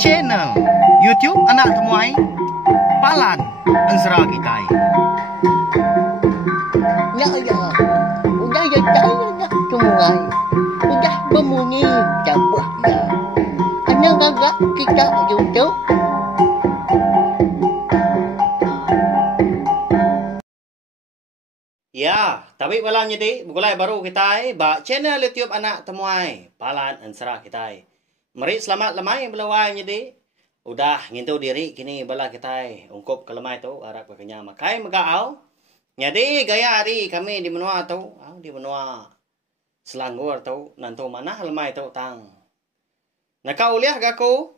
Channel YouTube Anak Temuai Palan Ensera Kitai. Ya, udah ya saya temuai, udah berbunyi cabutnya. Anak gagak kita YouTube. Ya, tapi malam jadi mulai baru kita ba channel YouTube Anak Temuai Palan Ensera kita. Mari selamat lemai belawai jadi. Udah ngintu diri kini bala kita ungkup ke lemai tu harap kekenya makai magaau. Jadi gaya hari kami di menua tu, di menua Selangor tu nanto mana lemai tu tang. Nakau liah gaku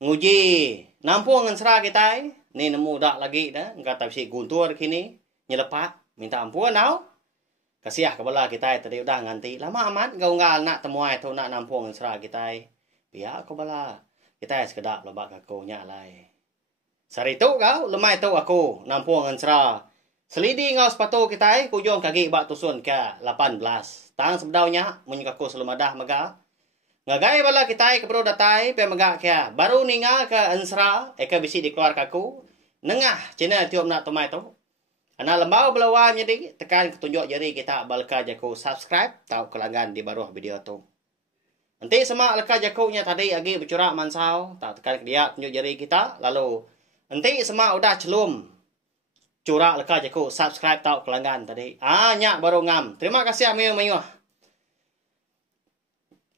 nguji nampung Ensera kita. Ni nemu dak lagi dah, kata si guntur kini nyelepak. Minta ampun tau. Kasiah kepala kita tadi udah nganti. Lama amat kau ngal nak temuai tu nak nampung Ensera kita. Biar kepala kita sekedap lebak aku nyalai. Sari tu kau lemai tu aku nampung Ensera. Selidi ngau sepatu kita kujung kaki bak tusun ke 18. Tang sebedaunya menyukaku selumadah maga. Ngagai bala kita kebro datai pe maga ke. Baru ninga ke Ensera eka bisi dikeluar kaku. Nengah channel tiup nak temai tu. Anak lembau belawan jadi tekan ketunjuk jari kita balka jaku subscribe tau kelanggan di bawah video tu. Nanti semak leka jakunya tadi lagi bercurak mansau tak tekan dia tunjuk jari kita lalu nanti semak udah celum curak leka jaku subscribe tau kelanggan tadi. Nyak baru ngam. Terima kasih mayuh-mayuh.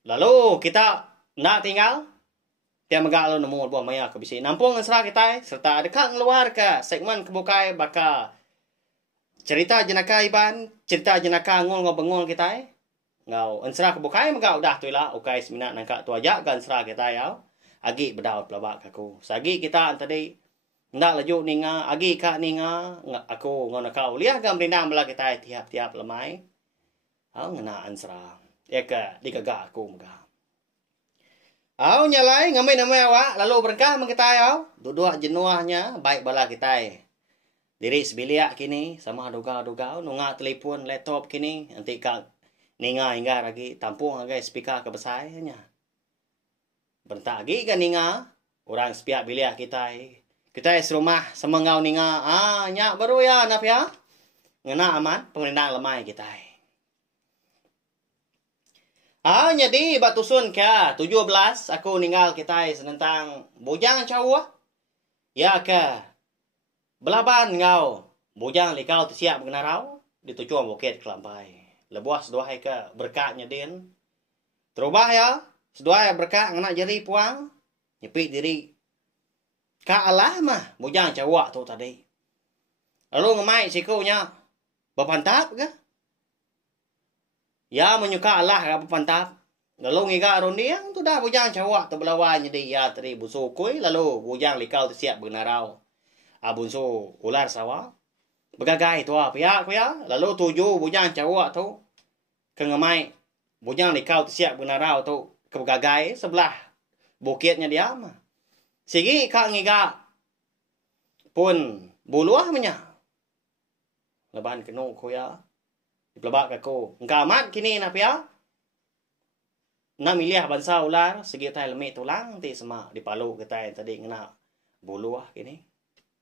Lalu kita nak tinggal dia megak lo nemu buah maya ke bisi nampung Ensera kita serta dekat ngeluar ke segmen kebukai bakal cerita jenaka iban, cerita jenaka ngol ngobengol kita ngau Ensera kebukai megak udah tu lah ukai seminat nangka tu aja kan Ensera kita ya. Agi bedaut pelabak aku. Sagi kita tadi ndak laju ninga, agi kak ninga aku ngau nakau liah gam rindang bela kita tiap-tiap lemai. Ngena Ensera. Eka dikagak aku megak. Nyalai ngamai namai awak lalu berkah mengkitai duduk jenuahnya baik bala kita. Diri sebiliak kini sama doga-doga nunga telefon laptop kini nanti kak ninga hingga lagi tampung lagi speaker ke besarnya. Bentar lagi kan ninga orang sepiak biliak kita. Kita serumah semengau ninga. Nyak baru ya nap ya. Ngena aman pemerintah lemai kita. Jadi batusun ke 17 aku ninggal kita senentang bujang cawah. Ya ke belaban ngau bujang likau tersiap mengenarau ditujuan bukit kelampai. Lebuah seduai ke berkatnya din. Terubah ya. Seduai berkat ngena jari puang. Nyepit diri. Ka Allah mah bujang cawak tu tadi. Lalu ngemai sikunya. Bapantap ke? Ya menyuka Allah ke bapantap. Lalu ngiga rondiang tu dah bujang cawak tu belawan jadi ya teri busukui. Lalu bujang likau tersiap mengenarau. Abunso ular sawah begagai tu pihak ya lalu tuju bujang cawak tu kengemai bujang likau siap benarau tu ke begagai sebelah bukitnya dia mah sigi kak ngiga pun buluah menya leban kenu ko ya diplebak aku engka amat kini na pia na milih bansa ular segi tai lemik tulang ti sema dipalu kita tadi ngena buluah kini.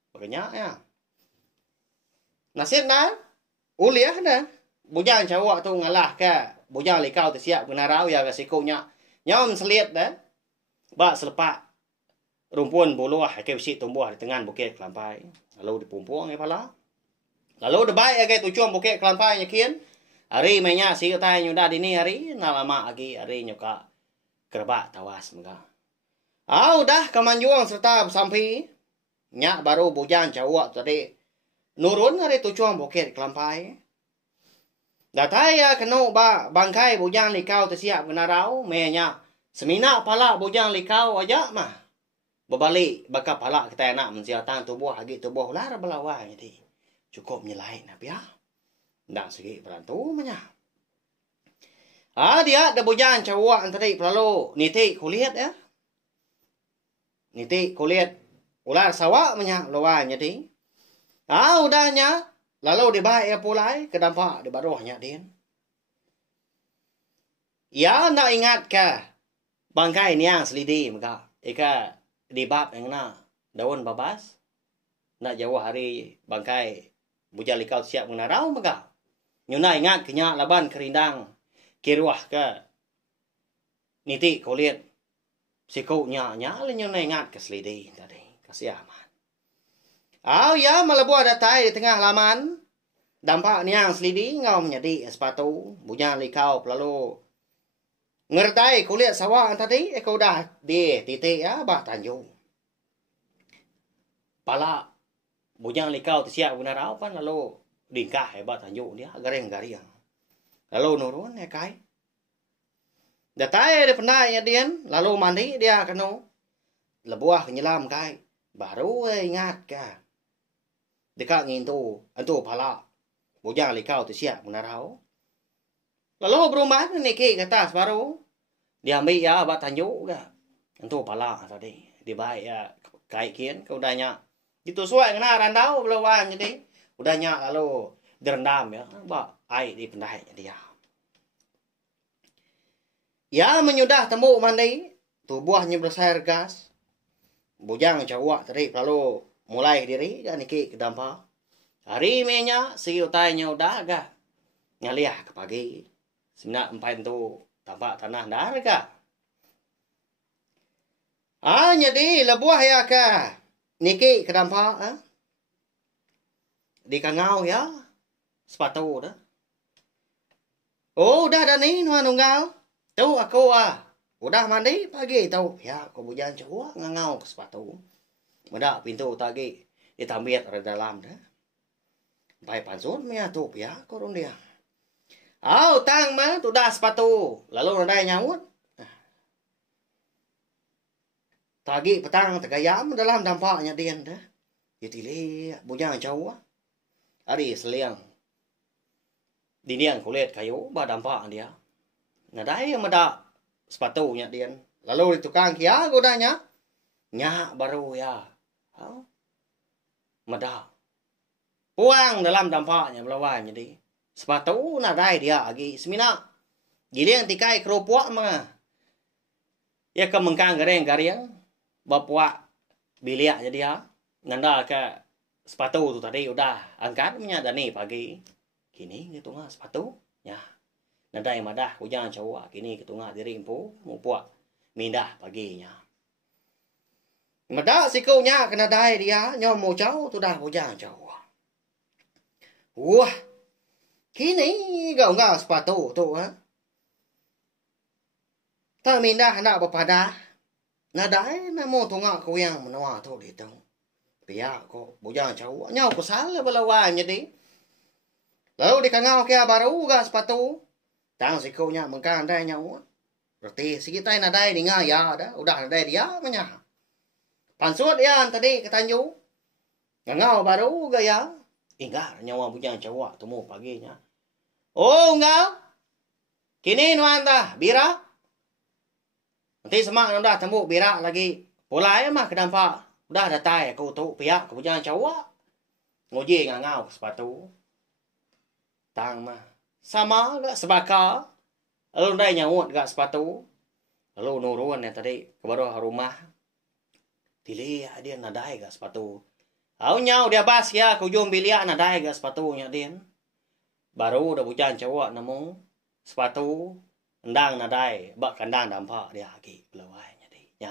Makanya ya. Nasib dah. Uliah dah. Bujang cawak tu ngalah ke. Bujang likau tu siap benarau ya ke sikunya. Nyom selit dah. Bak selepak. Rumpun buluah ke bisi tumbuh di tengah bukit kelampai. Lalu dipumpung ya pala. Lalu debai ke tujuan bukit kelampai nyakin. Hari mainnya si utai nyudah dini hari. Nah lama lagi hari nyuka kerbak tawas muka. Udah kemanjuang serta sampai. Nyak baru bujang cawak tadi nurun hari tujuan bukit kelampai. Datai ya kenu bangkai bujang likau tersiap benarau. Menya semina pala bujang likau aja mah. Berbalik baka pala kita nak mensiatan tubuh lagi tubuh ular belawai jadi. Cukup nyelain ya. Ndak segi berantu menya. Dia ada bujang cawak tadi perlu nitik kulit ya. Nitik kulit. Ular sawak menyak lawan jadi. Udahnya. Lalu dibaik ya pulai. Kedampak di baruhnya din. Ya nak ingat ke. bangkai niang selidi maka ika di bab yang na daun babas nak jauh hari bangkai bujal ikau siap menarau maka nyuna ingat kenya laban kerindang kiruah ke niti kau lihat sikau nya le nyuna ingat ke selidi tadi kasih aman. Ya malah buat datai di tengah laman dampak niang selidi ngau menjadi sepatu bujal ikau lalu ngertai kuliah sawah tadi kau dah di titik ya bah tanjung pala bujang likau siap benarau pan lalu dingkah hebat tanjung dia gareng-gareng lalu nurun kai datai dia pernah ya dian lalu mandi dia kanu lebuah nyelam kai baru ingat ka dekat ngintu antu pala bujang likau siap benarau. Lalu berumah ni ke atas baru diambil ya bat tanjuk ke. Itu pala tadi. Dibaik ya kaikin ke udahnya. Itu suai kena randau belawang jadi. Udahnya lalu direndam ya. Ba air di pendai dia. Ya menyudah tembuk mandi. Tubuhnya bersair gas. Bujang cawak tadi lalu mulai diri dan niki ke dampak. Hari menya si utainya udah agak ngaliah ke pagi. Sebenarnya empat itu tampak tanah darga. Jadi lebuah ya ke niki kedampak di kangau ya sepatu dah. Udah dah ni nuan nunggal. Tahu aku udah mandi pagi tahu ya aku bujan cowok ngangau ke sepatu. Mudah pintu tadi ditambiat ada dalam dah. Pai pansut mia tu ya korong dia. Tang mah tu dah sepatu. Lalu ada nyawut. Tagi petang tegayam dalam dampaknya dia dah. Jadi le bujang jauh. Ari seliang. Dinian kulit kayu ba dampak dia. Nadai mada sepatunya dia. Lalu di tukang kia godanya. Nya baru ya. Mada. Puang dalam dampaknya belawanya dia. Sepatu na dai dia agi semina giliang tikai keropok mah ya ke mengkang gareng bapuak biliak jadi ya nanda ke sepatu tu tadi udah angkat menyadani pagi kini gitu ngah sepatu ya nanda yang madah hujan cowok kini gitu ngah diri impu mupuak mindah paginya madah sikunya kena dai dia nyom mau jauh tu dah hujan cowok wah kini gak sepatu tu tak mindah nak berpada nadai namo tunga ko yang menua tu di tu pia ko bujang cau nyau ko salah belawan jadi lalu di kangau kia baru gak sepatu tang sikunya mengkan dai nyau berarti sekitar nadai di ngaya dah udah nadai dia menya pansut ya tadi ketanju ngau baru gaya enggak nyawa bujang cau tu mau paginya. Enggak. Kini nuan dah bira. Nanti semak dah tembuk bira lagi. Pola mah kedampak. Udah datai aku tu pihak aku jangan cawak. Ngoji ngangau sepatu. Tang mah. Sama gak sebaka. Lalu dah nyawut gak sepatu. Lalu nurun yang tadi ke baru rumah. Dilihat dia nadai gak sepatu. Au nyau dia bas ya aku jom biliak nadai gak sepatunya dia. Baru udah bujan cowok namu sepatu endang nadai bak kandang dampak dia lagi belawainya deh ya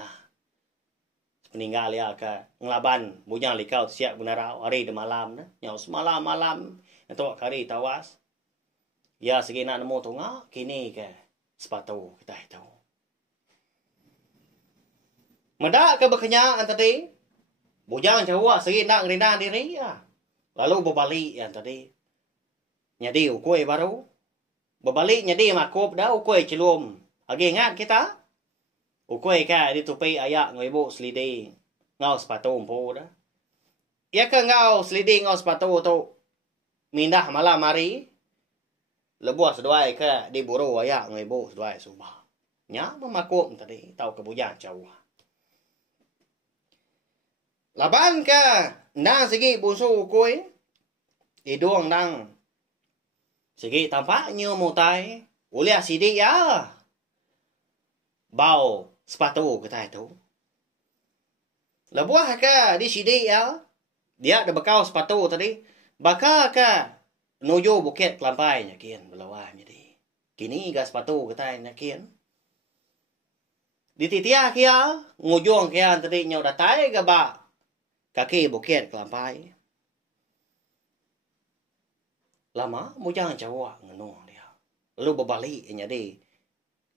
meninggal ya ke ngelaban bujan likau siap benarau hari de malam dah nyau semalam malam itu kari tawas ya segina nemu tunga kini ke sepatu kita tahu medak ke bekenya tadi bujan cowok segina ngerina diri ya lalu berbalik yang tadi nyadi ukoi baru berbalik nyadi makop dah ukoi celum lagi ingat kita ukoi ka ditupai ayak ngoibo selidi ngau sepatu empu dah ya ke ngau selidi ngau sepatu tu mindah malam hari lebuah seduai ke diburu ayak ngoibo seduai subah nya memakop tadi tahu kebujan jauh laban ke nang segi busu ukoi hidung nang segi tampaknya mutai uliah sidik ya bau sepatu kita itu. Lebuah ka di sini ya. Dia ada bekal sepatu tadi. Bakal ka nuju Bukit Kelampai nyakin belawah jadi. Kini ga sepatu kita nyakin. Di titia kia ngujung kia tadi nyau datai ga ba kaki Bukit Kelampai. Lama mujang Jawa ngenung dia. Lalu berbalik jadi.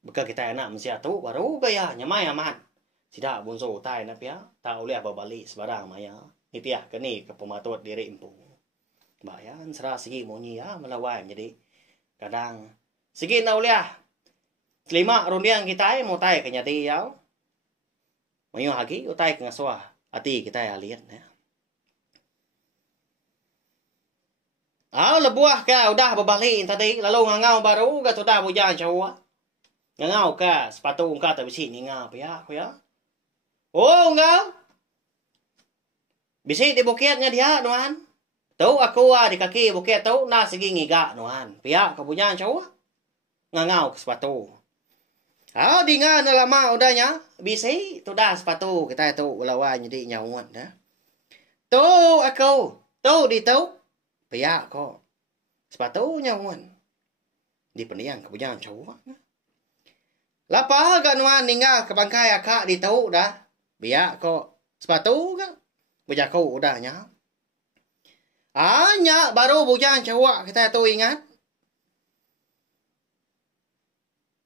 Bekal kita enak mesti atu baru gaya nyamai aman. Tidak bunso tai na pia, tak boleh berbalik sebarang maya. Itiah kini ke pematut diri impung. Bayan serah segi monyi ya melawai jadi. Kadang segi na boleh. Selima rundiang kita mau tai kenyati ya. Mayu hagi utai ke ngaswa ati kita ya lihat ya. Lebuah ka udah berbalik tadi lalu ngangau baru ga sudah bujang Jawa. Ngau ka sepatu ka tak bisi ni ngau ya ko ya. Oh ngau. Bisi di bukitnya dia nuan. Tahu aku di kaki bukit tahu na segi ngiga nuan. Pia ka punya Jawa. Ngau ke sepatu. Di nga na lama udahnya bisi tu dah sepatu kita tu lawan jadi nyawat dah. Tu aku. Tu di tu. Pia ko. Sepatu nyawat. Di peniang ka punya Jawa. Lapa ganuan ninggal ke bangkai akak di tahu dah. Biar kok sepatu kan. Bujaku udahnya. Nyak baru bujang cawak kita tu ingat.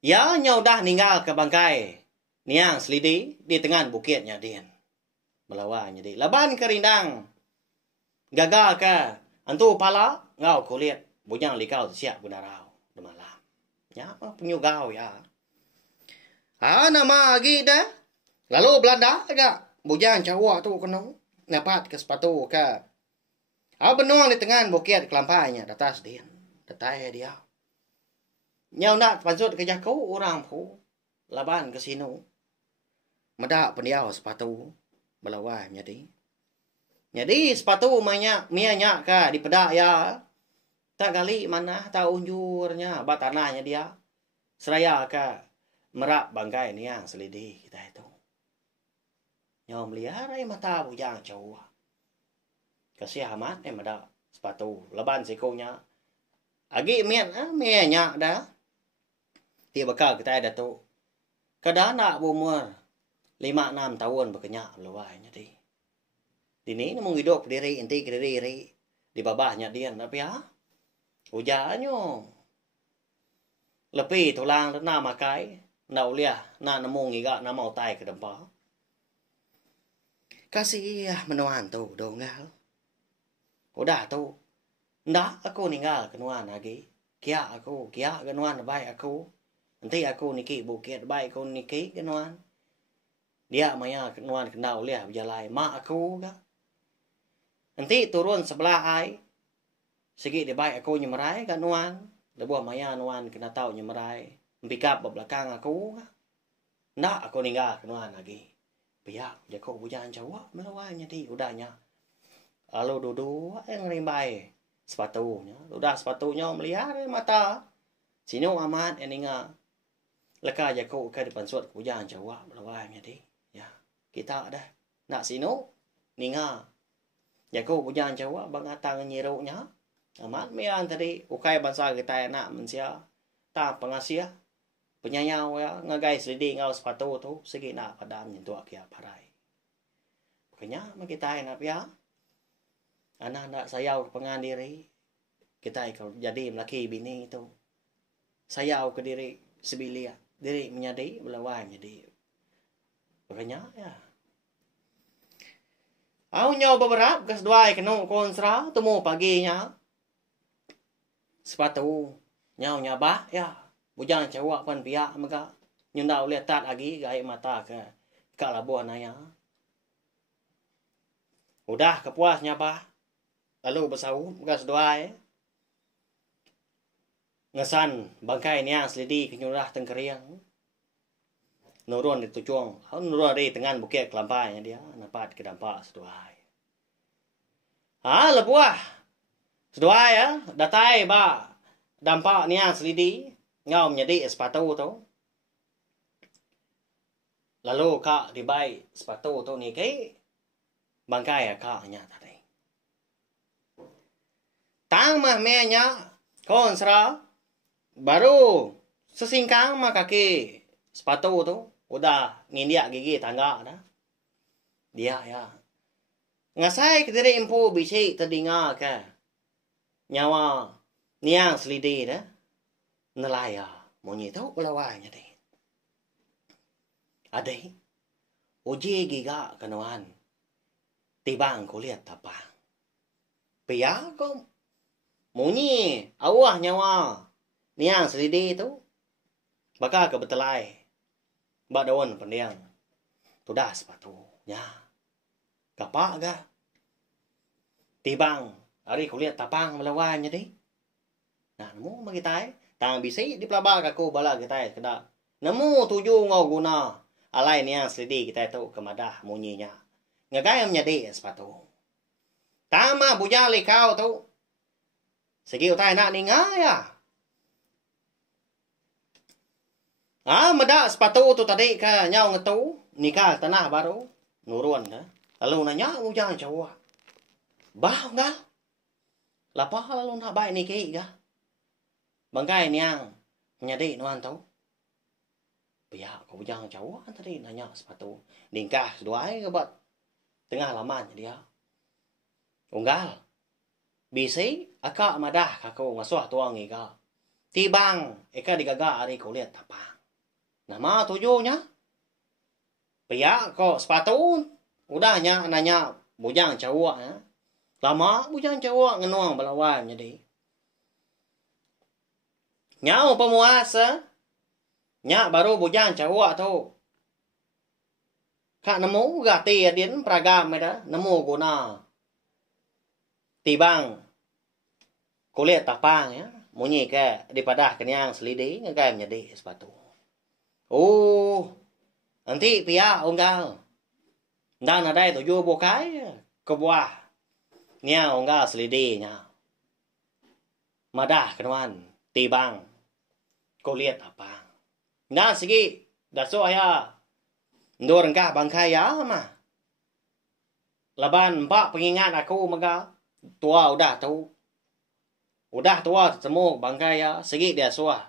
Ya nya udah ninggal ke bangkai. Niang selidi di tengah bukitnya din. Melawan jadi. Laban kerindang. Gagal ke. Antu pala ngau kulit. Bujang likau siap bunarau. Demalam. Ya penyugau ya. Nama lagi dah. Lalu Belanda agak. Bujang Jawa tu kena. Dapat ke sepatu ke. Benuang di tengah Bukit Kelampainya. Datas dia. Datai dia. Nyau nak pansut ke jakau orang pu. Laban ke sinu. Medak pendiau sepatu. Belawai jadi. Jadi sepatu mianya ke di pedak ya. Tak kali mana tak unjurnya. Batanahnya dia. Seraya ke. Merak bangkai ni yang selidih kita itu. Nyom melihara mata bujang Jawa. Kasih amat ada sepatu. Leban sikunya. Agi mianya dah. Dia bekal kita ada tu. Kadang nak berumur 5-6 tahun berkenyak lewai jadi. Dini mung hidup diri inti ke diri. Di babahnya dia tapi ya. Ujarnya. Lebih tulang na makai. Nau liah, na nemu ngiga na mau tai ke dempa. Kasih menuan tu dongal. Udah tu. Ndak aku ninggal kenuan lagi. Kia aku, kia kenuan baik aku. Nanti aku niki bukit baik aku niki kenuan. Dia maya kenuan kenau liah berjalai mak aku ka. Nanti turun sebelah ai. Segi dia baik aku nyemerai kenuan. Lebuah maya nuan kena tahu nyemerai. Pikap belakang aku. Nak aku ninggal kenuan lagi. Biar jago bujang Jawa melawanya di udahnya. Lalu duduk yang rimbai sepatunya. Udah sepatunya melihara mata. Sini amat yang ningal. Leka jago ke depan suat bujang Jawa melawanya di. Ya, kita dah. Nak sini ningal. Jago bujang Jawa bangatang nyiruknya. Amat mian tadi ukai bangsa kita nak mensia. Tak pengasih penyayau ya ngagai selidi ngau sepatu tu segi nak padam nyentuh kia parai. Makanya kita nak ya. Anak nak sayau pengan diri. Kita kalau jadi lelaki bini itu. Sayau ke diri sebilia. Diri menyadari belawai jadi. Makanya ya. Au nyaw beberap gas duai kena konsra temu paginya. Sepatu nyaw nyabah ya. Bujang Jawa pun pihak mereka nyundau lihat tak lagi gaya mata ke labuan naya. Udah kepuasnya apa? Lalu bersau gas doai. Ngesan bangkai ni yang selidi kenyurah tengkeriang. Nurun di tujuang. Nurun di tengah Bukit Kelampai dia dapat kedampak sedoai. Lebuah. Sedoai ya, datai ba dampak ni yang selidi. Ngau menjadi sepatu tu. Lalu kak dibai sepatu tu ni ke bangkai kak nya tadi. Tang mah menya kon sera baru sesingkang mah kaki sepatu tu udah ngindia gigi tangga dah. Dia ya. Ngasai kediri impu bisi terdinga ke nyawa niang selidi dah. Nelaya monyi tu pelawainya deh. Adai uji giga kanuan tibang kulihat tapang. Pia ko monyi awah nyawa niang selidi tu baka kebetelai badawon pendiang tudah sepatu nya kapak ga tibang hari kulihat tapang melawainya deh. Nah nemu magitai tang bisi di pelaba kaku bala kita kena nemu tujuh ngau guna alai niang selidi kita tu kemadah munyinya ngagayam nyadi sepatu tama bujali kau tu segi utai nak ningaya meda sepatu tu tadi ka nyau ngetu nikah tanah baru nuruan ka lalu nanya ujang cowok bah enggak lapa lalu nak baik niki ga bangkai niang nyadi nuan tu pia kau ujang cowok tadi nanya sepatu nikah duai ke bat tengah laman dia unggal bisi akak madah kako ngasuh tuang ika tibang eka digaga ari kulihat tapang nama tujuhnya pia kok sepatu udahnya nanya bujang cowok ya lama bujang cowok ngenuang belawan jadi nyau pemuasa nya baru bujang cowok tu kak nemu gati adin pragam ada nemu guna tibang kulihat tapang ya munyi ke daripada kenyang selidi ngagam jadi sepatu nanti pia unggal dan ada tujuh bokai ke buah nya unggal selidi nya madah kenuan tibang kulihat tapang nah segi daso ya ndor engkah bangkai ya mah laban empat pengingat aku maka tua udah tahu udah tua semua bangkai ya segi dia suah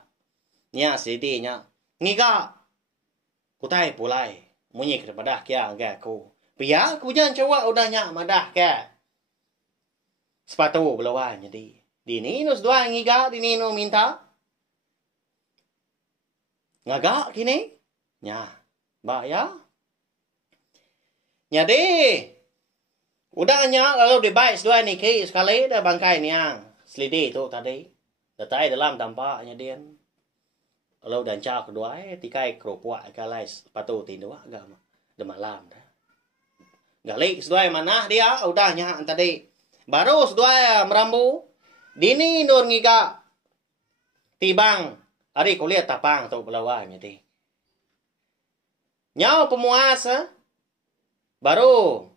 nya sidi nya ngiga kutai pulai munyi kepada kia enggak aku pia aku jangan cowok udah nyak madah ke sepatu belawan jadi dini nus dua ngiga dini no minta ngagak kini nya mbak ya nyade udahnya lalu dibaik dua niki sekali dah bangkai niang selidi tu tadi datai dalam dampaknya dia lalu dan cak kedua tikai keropok kalai sepatu tindu agak dah malam dah galik sedua mana dia udahnya tadi baru sedua merambu dini nur ngiga tibang hari kulihat tapang tu pelawang jadi nyau pemuasa baru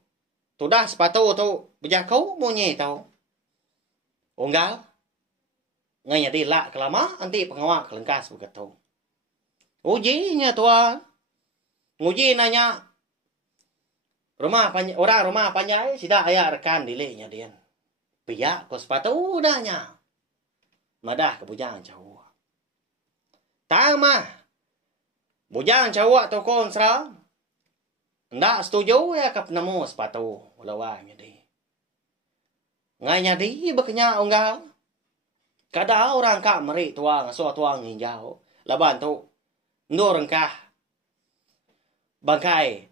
tudah sepatu tu bejakau munyi tau unggal ngay jadi lak kelama nanti pengawak kelengkas begitu ujinya tua nguji nanya orang rumah panjai sudah ayah rekan dilenya dia pihak ko sepatu udahnya madah kebujang jauh tama bujang cowok tu konsra ndak setuju ya kap nemu sepatu lawan jadi ngai nyadi bekenya unggal kada orang kak meri tuang so tuang hinjau laban tu ndur engkah bangkai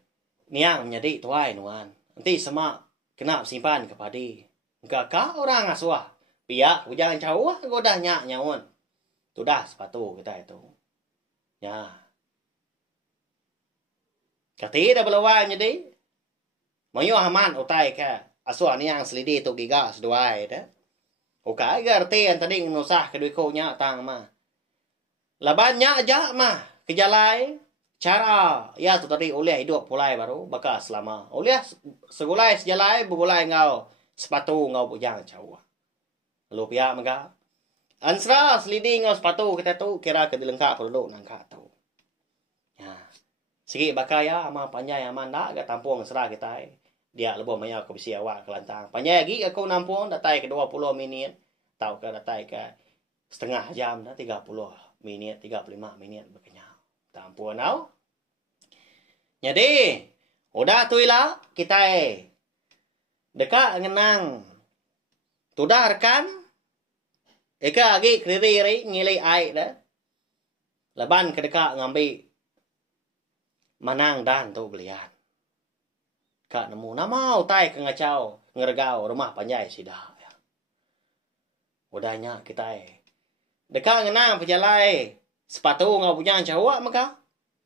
niang nyadi tuai nuan nanti semak kena simpan kepadi engkah ka orang asuah pihak bujang cowok goda nyak nyawon tudah sepatu kita itu ya kati dah belawan jadi mayu haman utai ka aswa ni yang selidi tu giga seduai dah ukai gerti yang tadi nusah kedui ko nya tang mah laban nya aja mah kejalai cara ya tu tadi oleh hidup pulai baru bakas selama oleh segulai sejalai bubulai ngau sepatu ngau bujang cawa lu pia maga ansra selidi ngau sepatu kita tu kira ke dilengkap dulu nangka tu ya Sikit bakal ya ama panjai ama nak ke tampung serah kita. Dia lebih banyak aku bisi awak kelantang. Panjai lagi aku nampung datai ke 20 minit. Tahu ke datai ke setengah jam dah 30 minit, 35 minit berkenyang. Tampung tau. Jadi, udah tu lah kita dekat ngenang. Tudah rekan. Eka lagi kiri ngilai air dah. Leban ke dekat ngambil manang dan tu belian. Kak nemu nama utai ke ngacau, ngergau rumah panjai sidah. Udahnya kita dekat ngenang pejalai sepatu ngau punya cawak maka.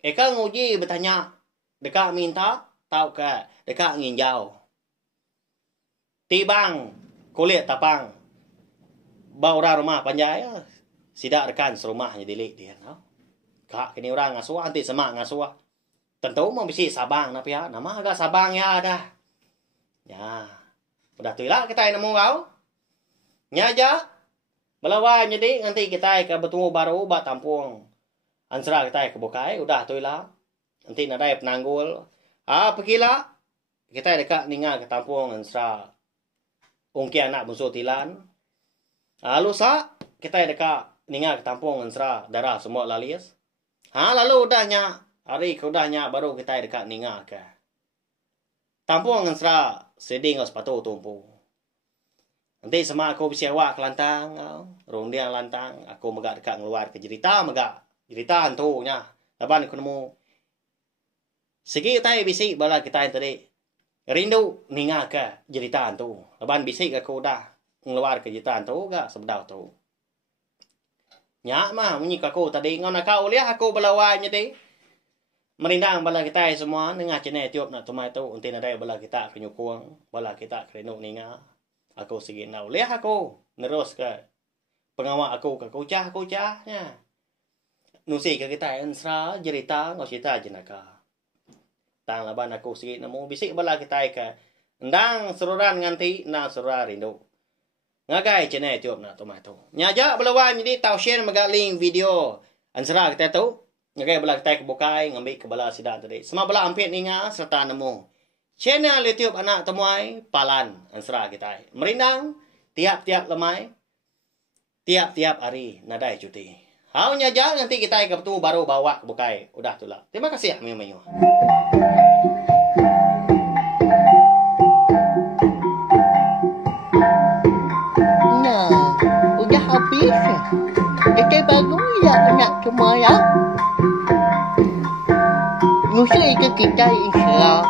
Eka nguji bertanya. Dekat minta tahu ke dekat nginjau. Tibang kulit tapang. Baura rumah panjai sidak rekan serumahnya dilik dia. Kak kini orang ngasuh anti semak ngasuh. Tentu mau bisi Sabang tapi ya nama agak Sabang ya ada. Ya. Udah tu lah kita nemu kau. Nya aja. Melawan jadi nanti kita ke bertemu baru bat tampung. Ansra kita ke Bokai udah tu lah. Nanti nadai penanggul. Pergilah. Kita dekat ninga ke tampung Ansra. Ungki anak musuh tilan. Lusa kita dekat ninga ke tampung Ansra darah semua lalis. Lalu udahnya hari keudahnya baru kita dekat ninga ke tampung Ansra seding sepatu tumpu. Nanti sama aku bisi awak kelantang, rong dia lantang, aku megak dekat ngeluar ke jerita megak jerita hantu nya. Laban aku nemu segi tai bisik bala kita yang tadi rindu ninga ke jerita hantu. Laban bisik aku dah ngeluar ke jerita hantu gak sebedau tu. Nyak mah bunyi aku tadi ngau nak kau lihat aku belawannya tadi. Merindang bala kita semua nengah channel YouTube nak tumai tu untin ada bala kita kenyukung, bala kita kerenuk ninga. Aku segi nau lihat aku nerus ke pengawak aku ke kucah-kucahnya. Nusi ke kita Ansra jerita ngau cerita jenaka. Tang laban aku segi nemu bisik bala kita ke endang seruran nganti na surah rindu. Ngagai channel YouTube nak tumai tu. Nyaja belawan jadi tahu share megak link video Ansra kita tu. Ngagai bala kita ke Bokai ngambil ke bala sidang tadi. Semua bala ampit ninga serta nemu channel YouTube anak temuai Palan Ansra kita. Merindang tiap-tiap lemai tiap-tiap hari nadai cuti. Hau nyaja nanti kita ke bertemu baru bawa ke Bokai. Udah tu lah. Terima kasih Amin. Udah habis. Kita baru ya anak semua ya. Ngusir ke kita insya